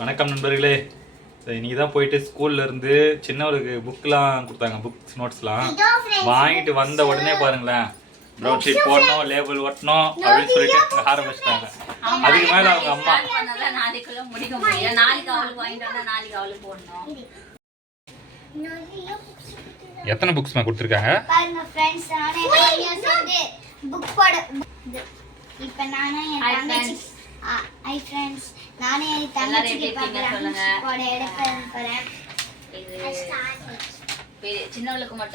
வணக்கம் நண்பர்களே. இன்னைக்கு தான் போயிட்டு ஸ்கூல்ல இருந்து சின்னவளுக்கு புக்லாம் கொடுத்தாங்க புக்ஸ் நோட்ஸ்லாம் வாங்கிட்டு வந்த உடனே பாருங்களேன். ப்ரௌன் ஷீட் போடணும் லேபிள் ஒட்டணும் அப்படின்னு சொல்லிட்டு ஆரம்பிச்சிட்டாங்க. அதுக்கு மேல அவங்க அம்மா எத்தனை புக்ஸ்மா கொடுத்துருக்காங்க? பாருங்க ஃப்ரெண்ட்ஸ் நானே தனியா சேர்ந்து புக் போட. இது. இப்ப நானும் என் தங்கச்சி friends. ஐ ஃப்ரெண்ட்ஸ் நானே என் தங்கச்சிக்கு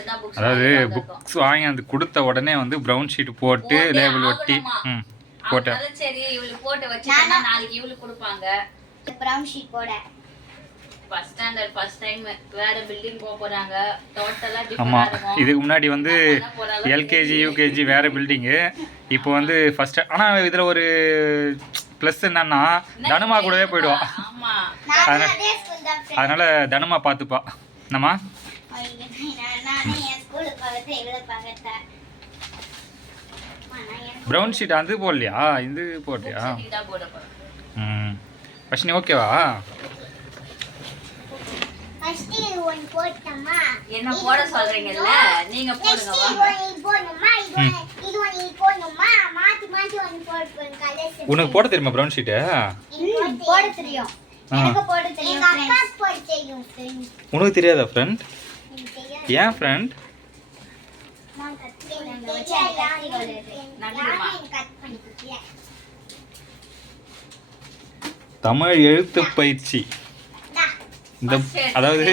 தான் புக்ஸ் அதாவது புக்ஸ் வாங்கி அது கொடுத்த உடனே வந்து ப்ரௌன் ஷீட் போட்டு லேபிள் ஒட்டி ம் போட்டேன். சரி இவளுக்கு போட்டு வச்சுட்டா நாளைக்கு இவளுக்கு கொடுப்பாங்க. ப்ரௌன் ஷீட் போட. ஃபர்ஸ்ட் ஸ்டாண்டர்ட் ஃபர்ஸ்ட் டைம் வேற பில்டிங் போக போறாங்க. டோட்டலா ஆமா. டிஃபரெண்டா இருக்கும். இதுக்கு முன்னாடி வந்து எல்கேஜி யூகேஜி வேற பில்டிங்கு இப்போ வந்து ஃபர்ஸ்ட் ஆனா இதுல ஒரு ப்ளஸ் என்னன்னா தனுமா கூடவே போயிடுவா. ஆமா. நானும் அதே ஸ்கூல் தான் friends. அதனால தனுமா பார்த்துப்பா என்னம்மா? ப்ரௌன் ஷீட் அது போடலையா? இது போடலையா? ம். ஃபர்ஸ்ட் ஓகேவா ஃபர்ஸ்ட் இது ஒன்னு போட்டோமா? என்ன போட சொல்றீங்கல்ல? நீங்க நெக்ஸ்ட் போடுங்க இது வாங்க. ஒன்னு இது போடணுமா? இது ஒன்னு இது ஒன்னு இது போடணுமா? மாத்தி மாத்தி ஒன்னு போட்டு கலர்ஸ் உனக்கு போட தெரியுமா ப்ரௌன் ஷீட்டு போட தெரியும். ஆ. எனக்கு போட தெரியும் எங்க அக்கா போட தெரியும் friends. உனக்கு தெரியாதா ஃப்ரெண்ட். ஏன் ஃப்ரெண்ட் நான் பண்ணி. தமிழ் எழுத்து பயிற்சி. இந்த அதாவது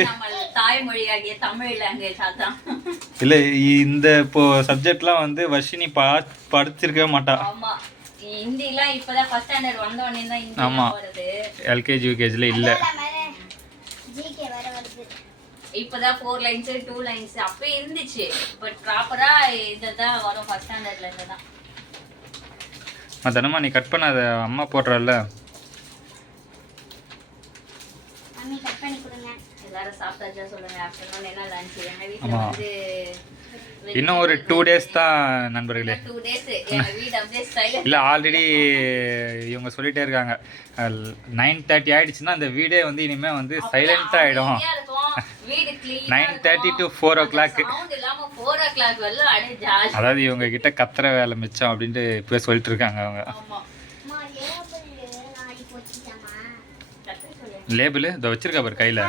தாய்மொழியாகிய தமிழ் லாங்குவேஜ் அதான். இல்லை இந்த இப்போ சப்ஜெக்ட்லாம் வந்து வர்ஷினி பா படிச்சிருக்கவே மாட்டா. ஆமா. ஹிந்திலாம் இப்பதான் ஃபர்ஸ்ட் ஸ்டாண்டர்ட் வந்த உடனே தான் ஹிந்தி ஆமா. வருது. எல்கேஜி யூகேஜியில் இல்லை. இப்பதான் ஃபோர் லைன்ஸ் டூ லைன்ஸ் அப்ப இருந்துச்சு. பட் ப்ராப்பரா இதுதான் வரும் ஃபர்ஸ்ட் ஸ்டாண்டர்ட்ல இருந்து தான் தனமா நீ கட் பண்ணாத அம்மா போடுறல்ல மம்மி cut பண்ணி கொடுங்க. எல்லாரும் சாப்பிட்டாச்சா சொல்லுங்க. ஆஃப்டர்நூன் என்ன லஞ்ச் எங்க வீட்ல ஆமா. வந்து இன்னும் ஒரு டூ டேஸ் தான் நண்பர்களே. இல்லை ஆல்ரெடி இவங்க சொல்லிட்டே இருக்காங்க. நைன் தேர்ட்டி ஆயிடுச்சுன்னா அந்த வீடே வந்து இனிமேல் வந்து சைலண்ட்டாக ஆகிடும் nine thirty to four o'clock sound இல்லாம ஃபோர் ஓ கிளாக் வரல அப்படியே ஜாலி அதாவது இவங்க கிட்ட கத்துற வேலை மிச்சம் அப்படின்ட்டு இப்போ சொல்லிட்டு இருக்காங்க அவங்க. லேபிள் இதை வச்சிருக்கா பாரு கையில்.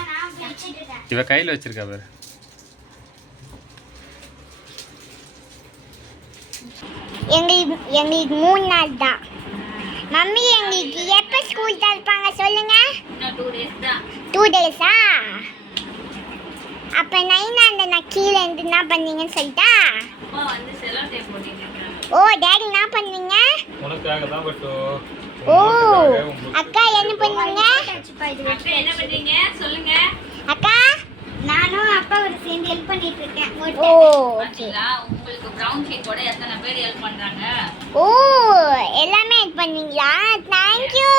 இவ கையில் வச்சிருக்கா பாரு. எங்களுக்கு எங்களுக்கு மூணு நாள் தான். மம்மி எங்களுக்கு எப்போ ஸ்கூல் திறப்பாங்க சொல்லுங்க? டூ டேஸ் தான் டூ டேஸா அப்போ நைனாண்ட நான் கீழே இருந்து என்ன பண்ணீங்கன்னு சொல்லிட்டா? ஓ டேடி என்ன பட்டு ஓ அக்கா என்ன பண்ணீங்க? அக்கா என்ன பண்றீங்க சொல்லுங்க அக்கா நானும் அப்பா சேர்ந்து ஹெல்ப் பண்ணிட்டு இருக்கேன் ஓ பாத்தீங்களா? உங்களுக்கு ப்ரௌன் ஷீட் கூட எத்தனை பேர் ஹெல்ப் பண்றாங்க? ஓ எல்லாமே ஹெல்ப் பண்ணீங்களா? நைனா தேங்க்யூ